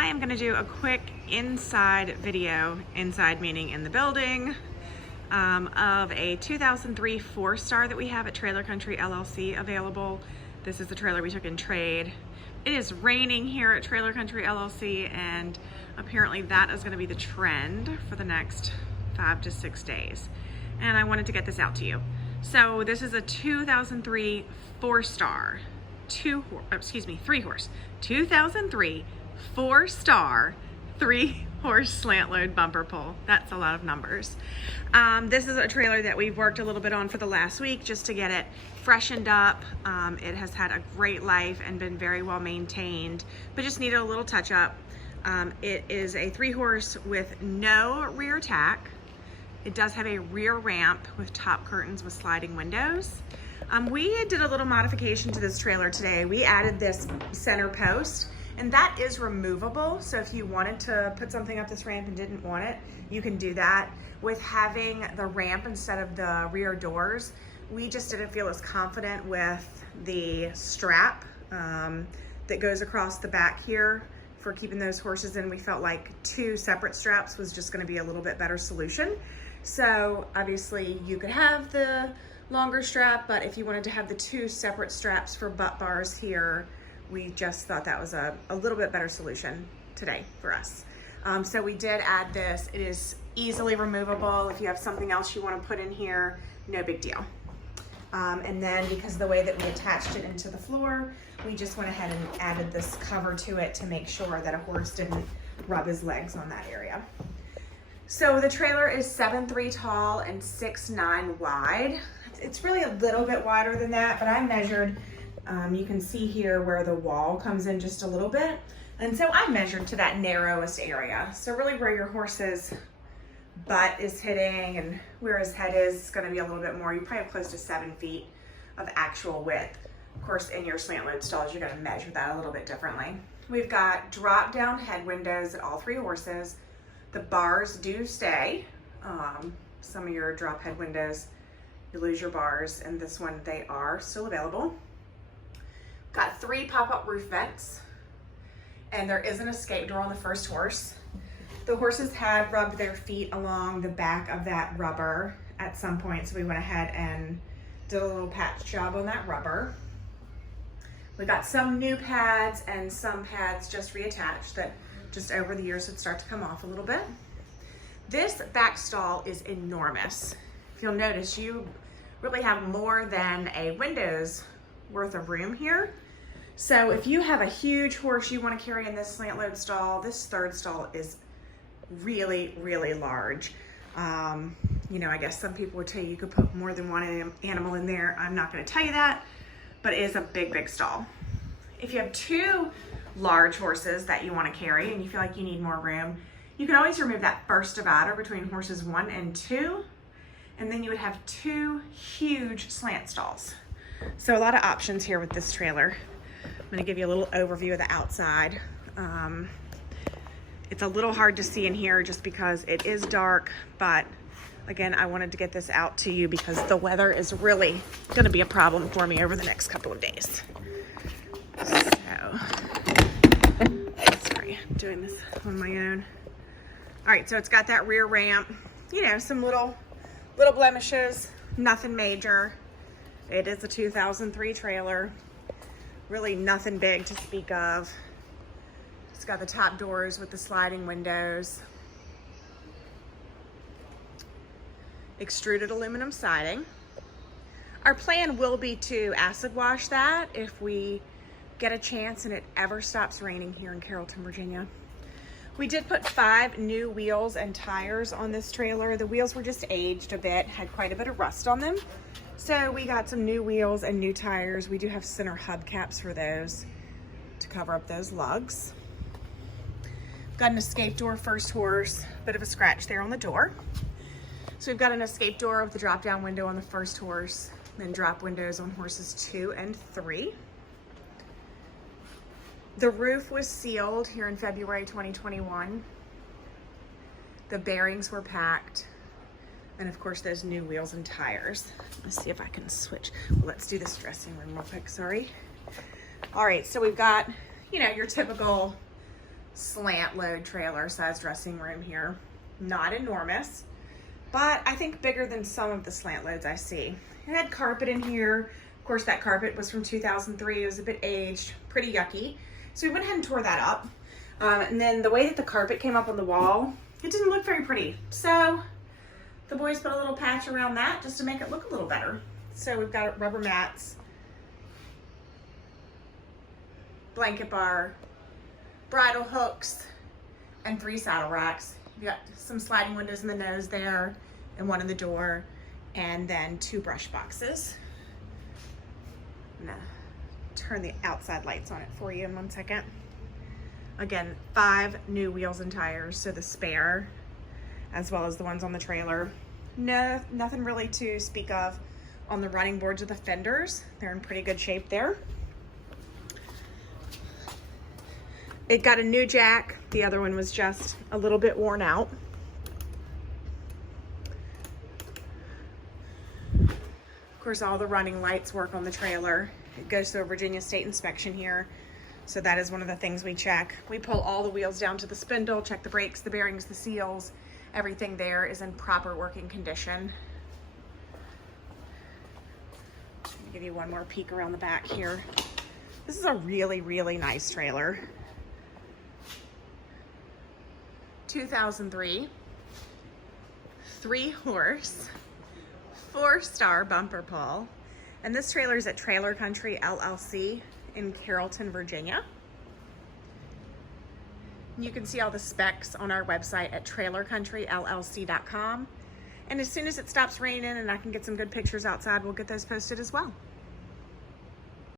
I am gonna do a quick inside video, inside meaning in the building, of a 2003 4-star that we have at Country LLC available. This is the trailer we took in trade. It is raining here at Country LLC, and apparently that is gonna be the trend for the next 5 to 6 days. And I wanted to get this out to you. So this is a 2003 4-star, 3-horse, 2003 4-star, 3-horse slant load bumper pull. That's a lot of numbers. This is a trailer that we've worked a little bit on for the last week just to get it freshened up. It has had a great life and been very well maintained, but just needed a little touch up. It is a 3-horse with no rear tack. It does have a rear ramp with top curtains with sliding windows. We did a little modification to this trailer today. We added this center post, and that is removable. So if you wanted to put something up this ramp and didn't want it, you can do that. With having the ramp instead of the rear doors, we just didn't feel as confident with the strap that goes across the back here for keeping those horses in. We felt like 2 separate straps was just gonna be a little bit better solution. So obviously you could have the longer strap, but if you wanted to have the 2 separate straps for butt bars here, we just thought that was a little bit better solution today for us. So we did add this. It is easily removable. If you have something else you want to put in here, no big deal. And then because of the way that we attached it into the floor, we just went ahead and added this cover to it to make sure that a horse didn't rub his legs on that area. So the trailer is 7'3" tall and 6'9" wide. It's really a little bit wider than that, but I measured, you can see here where the wall comes in just a little bit. And so I measured to that narrowest area. So really where your horse's butt is hitting and where his head is gonna be a little bit more. You probably have close to 7 feet of actual width. Of course, in your slant load stalls, you're gonna measure that a little bit differently. We've got drop down head windows at all 3 horses. The bars do stay. Some of your drop head windows, you lose your bars, and this one, they are still available. Got 3 pop-up roof vents, and there is an escape door on the first horse. The horses had rubbed their feet along the back of that rubber at some point, so we went ahead and did a little patch job on that rubber. We got some new pads and some pads just reattached that just over the years would start to come off a little bit. This back stall is enormous. If you'll notice, you really have more than a window's worth of room here. So if you have a huge horse you want to carry in this slant load stall, this 3rd stall is really, really large. You know, I guess some people would tell you you could put more than one animal in there. I'm not going to tell you that, but it is a big, big stall. If you have 2 large horses that you want to carry and you feel like you need more room, you can always remove that first divider between horses 1 and 2, and then you would have 2 huge slant stalls. So a lot of options here with this trailer. I'm going to give you a little overview of the outside. It's a little hard to see in here just because it is dark, but again, I wanted to get this out to you because the weather is really going to be a problem for me over the next couple of days. So, sorry, I'm doing this on my own. All right, so it's got that rear ramp, you know, some little blemishes, nothing major. It is a 2003 trailer, really nothing big to speak of. It's got the top doors with the sliding windows. Extruded aluminum siding. Our plan will be to acid wash that if we get a chance and it ever stops raining here in Carrollton, Virginia. We did put 5 new wheels and tires on this trailer. The wheels were just aged a bit, had quite a bit of rust on them. So we got some new wheels and new tires. We do have center hubcaps for those to cover up those lugs. Got an escape door first horse, bit of a scratch there on the door. So we've got an escape door with the drop down window on the first horse, then drop windows on horses 2 and 3. The roof was sealed here in February 2021. The bearings were packed. And of course, those new wheels and tires. Let's see if I can switch. Well, let's do this dressing room real quick, sorry. All right, so we've got, you know, your typical slant load trailer size dressing room here. Not enormous, but I think bigger than some of the slant loads I see. It had carpet in here. Of course, that carpet was from 2003. It was a bit aged, pretty yucky. So we went ahead and tore that up. And then the way that the carpet came up on the wall, it didn't look very pretty. So the boys put a little patch around that just to make it look a little better. So we've got rubber mats, blanket bar, bridle hooks, and 3 saddle racks. You got some sliding windows in the nose there and one in the door, and then 2 brush boxes. I'm gonna turn the outside lights on it for you in 1 second. Again, 5 new wheels and tires, so the spare as well as the ones on the trailer. No, nothing really to speak of on the running boards or the fenders. They're in pretty good shape there. It got a new jack. The other one was just a little bit worn out. Of course, all the running lights work on the trailer. It goes through a Virginia state inspection here. So that is one of the things we check. We pull all the wheels down to the spindle, check the brakes, the bearings, the seals. Everything there is in proper working condition. Let me give you one more peek around the back here. This is a really, really nice trailer. 2003, 3-horse, 4-star bumper pull. And this trailer is at Trailer Country LLC in Carrollton, Virginia. You can see all the specs on our website at trailercountryllc.com. And as soon as it stops raining and I can get some good pictures outside, we'll get those posted as well.